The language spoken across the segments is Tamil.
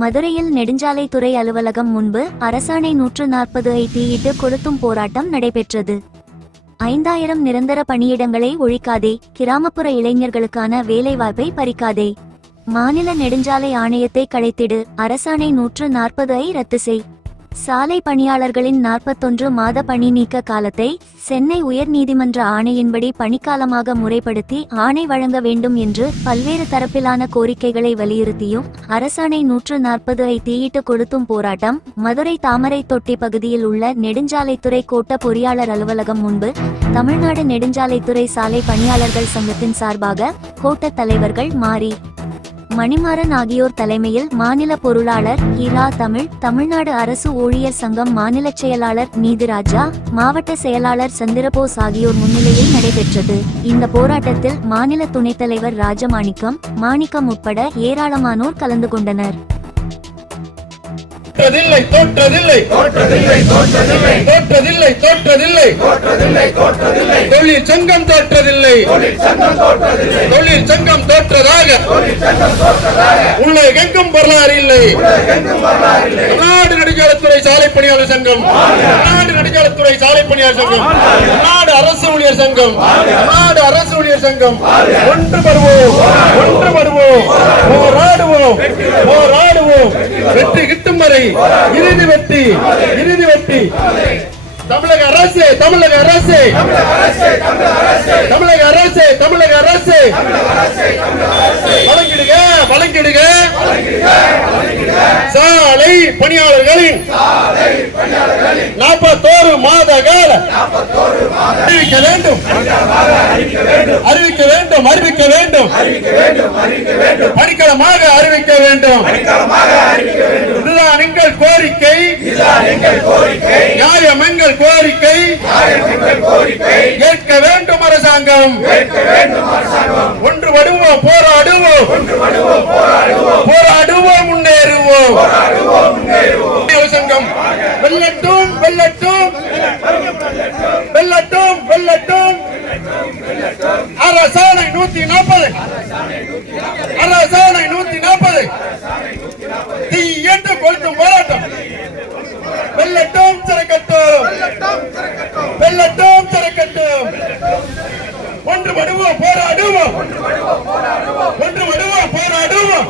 மதுரையில் நெடுஞ்சாலைத்துறை அலுவலகம் முன்பு அரசாணை 140 தீயிட்டு கொளுத்தும் போராட்டம் நடைபெற்றது. 5000 நிரந்தர பணியிடங்களை ஒழிக்காதே, கிராமப்புற இளைஞர்களுக்கான வேலைவாய்ப்பை பறிக்காதே, மாநில நெடுஞ்சாலை ஆணையத்தை கலைத்திடு, அரசாணை 140 ரத்து செய், சாலை பணியாளர்களின் 41 மாத பணி நீக்க காலத்தை சென்னை உயர்நீதிமன்ற ஆணையின்படி பணிக்காலமாக முறைப்படுத்தி ஆணை வழங்க வேண்டும் என்று பல்வேறு தரப்பிலான கோரிக்கைகளை வலியுறுத்தியும் அரசாணை 140 தீயிட்டு கொளுத்தும் போராட்டம் மதுரை தாமரை தொட்டி பகுதியில் உள்ள நெடுஞ்சாலைத்துறை கோட்ட பொறியாளர் அலுவலகம் முன்பு தமிழ்நாடு நெடுஞ்சாலைத்துறை சாலை பணியாளர்கள் சங்கத்தின் சார்பாக கோட்ட தலைவர்கள் மாரி மணிமாறன் ஆகியோர் தலைமையில் மாநில பொருளாளர் இரா தமிழ், தமிழ்நாடு அரசு ஊழியர் சங்கம் மாநில செயலாளர் நீதிராஜா, மாவட்ட செயலாளர் சந்திரபோஸ் ஆகியோர் முன்னிலையில் நடைபெற்றது. இந்த போராட்டத்தில் மாநில துணைத் தலைவர் ராஜமாணிக்கம், மாணிக்கம் உட்பட ஏராளமானோர் கலந்து கொண்டனர். தோற்றதில்லை தோற்றதில்லை தோற்றதில்லை தோற்றதில்லை தோற்றதில்லை தோற்றதில்லை தோற்றதில்லை தோற்றதில்லை தொழில் சங்கம் தோற்றதில்லை தொழில் சங்கம் தோற்றதாக உலகெங்கும் வரலாறு இல்லை. நாடு நெடுஞ்சாலைத்துறை சாலை பணியாளர் சங்கம், நாடு நெடுஞ்சாலைத்துறை சாலை பணியாளர் சங்கம், நாடு அரசு ஊழியர் சங்கம், நாடு அரசு ஊழியர் சங்கம் ஒன்றுபடுவோம், ஒன்றுபடுவோம், போராடுவோம், போராடுவோம், வெற்றி கிட்டும் வரை இறுதி வெற்றி, இறுதி வெற்றி. தமிழக அரசு, தமிழக அரசு, தமிழக அரசு, தமிழக அரசு வழங்கிடுக, வழங்கிடுக சாலை பணியாளர்களின் 41 மாத கால அறிவிக்க வேண்டும், அறிவிக்க வேண்டும், அறிவிக்க வேண்டும், பணிக்காலமாக அறிவிக்க வேண்டும். இதுதான் எங்கள் கோரிக்கை, நியாயம் எங்கள் கோரிக்கை, கேட்க வேண்டும் அரசாங்கம். ஒன்றுபடுவோம், போராடுவோம், போராடுவோம், முன்னேறுவோம். சங்கம் வெல்லட்டும், வெல்லட்டும், வெல்லட்டும், வெல்லட்டும். அரசாணை 140, அரசாணை 140 தீயிட்டு கொளுத்தும் போராட்டம் வெல்லட்டும், சிறக்கட்டும், வெல்லட்டும், சிறக்கட்டும். ஒன்றுபடுவோம், போராடுவோம், ஒன்றுபடுவோம், போராடுவோம்,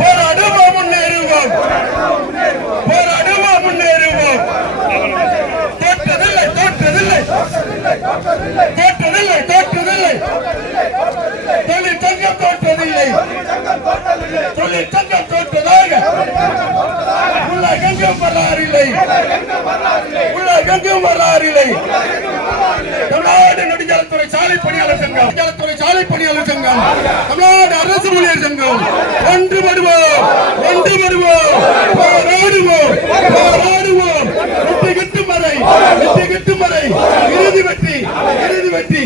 போராடுவோம், முன்னேறுவோம், போராடுவோம், முன்னேறுவோம். தோற்றதில்லை, தோற்றதில்லை, தோற்றதில்லை, தோற்றதில்லை, தொழில் சங்கம் தோற்றதில்லை, தொழில் சங்கம் தோற்றதாக உலகெங்கும் வரலாறு இல்லை, உலகெங்கும் வரலாறு இல்லை. தமிழ்நாடு நெடுஞ்சாலைத்துறை சாலை பணியாளர் சங்கம், நெடுஞ்சாலைத்துறை சாலை பணியாளர் சங்கம், தமிழ்நாடு அரசு ஊழியர் சங்கம் ஒன்றுபடுவோம், ஒன்றுபடுவோம், போராடுவோம், போராடுவோம், வெற்றி கிட்டும் வரை, வெற்றி கிட்டும் வரை இறுதி வெற்றி, இறுதி வெற்றி.